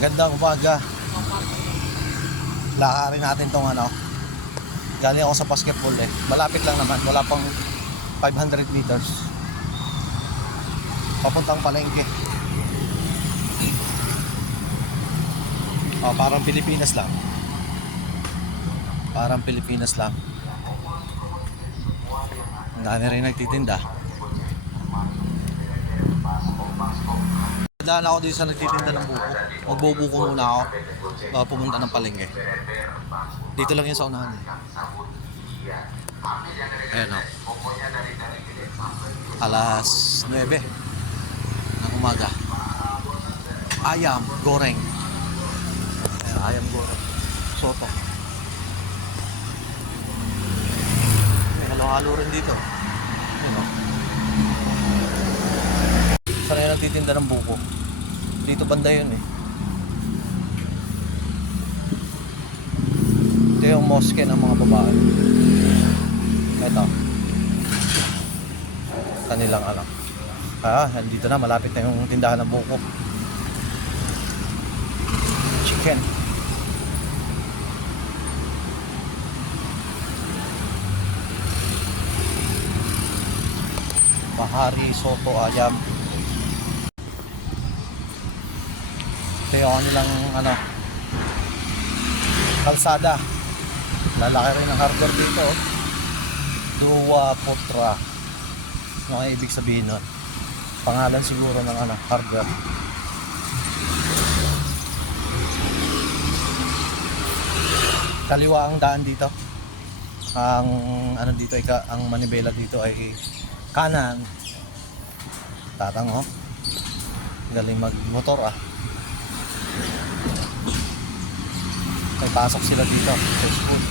Gandang umaga. Lakarin natin tong ano. Galing ako sa basketball eh. Malapit lang naman. Wala pang 500 meters. Papuntang palengke. Oh, parang Pilipinas lang. Parang Pilipinas lang. Ang dami rin nagtitinda. Daan ako dito sa nagtitinda ng buko. Magbubuko muna ako bago pumunta ng palengke. Dito lang yung sa unahan eh. Ayan o. Alas 9 ng umaga. Ayam goreng. Ayan, ayam goreng. Soto. May halo-halo rin dito. Ayan o. Saan yung nagtitinda ng buko? Dito banda yun eh. Ito yung mosque ng mga babae. Ito. Kanilang anak. Dito na, malapit na yung tindahan ng buko. Chicken. Bahari, soto, ayam. Ito yung kanilang ano, kalsada. Lalaki rin ang hardware dito. Dua Putra. Ano ang ibig sabihin nun? Pangalan siguro ng ano, hardware. Kaliwa ang daan dito. Ang ano dito ay ang manibela dito ay kanan. Tatang oh. Galing magmotor ah. May pasok sila dito sa school.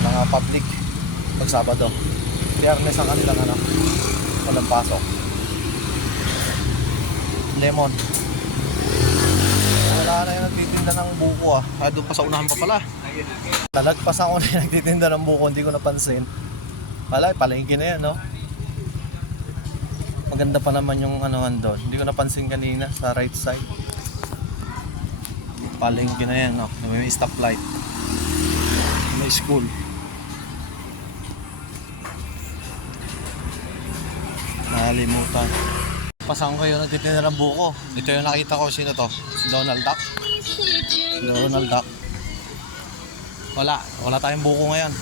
Mga public pag Sabado. Biyernes ang kanilang ano, walang pasok. Lemon. Wala na yung nagtitinda ng buko ah. Doon pa sa unahan pa pala. Talagpas ako na yung nagtitinda ng buko, hindi ko napansin. Wala, palengke na yan no. Maganda pa naman yung anuhan doon. Hindi ko napansin kanina sa right side. Palengke na yan no. May stoplight. May school. Nakalimutan. Pasang kayo nagtitinda ng buko. Ito yung nakita ko. Sino to? Si Donald Duck. Donald Duck. Wala tayong buko ngayon.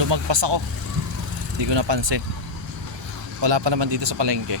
Lumagpas ako. Hindi ko napansin. Wala pa naman dito sa palengke.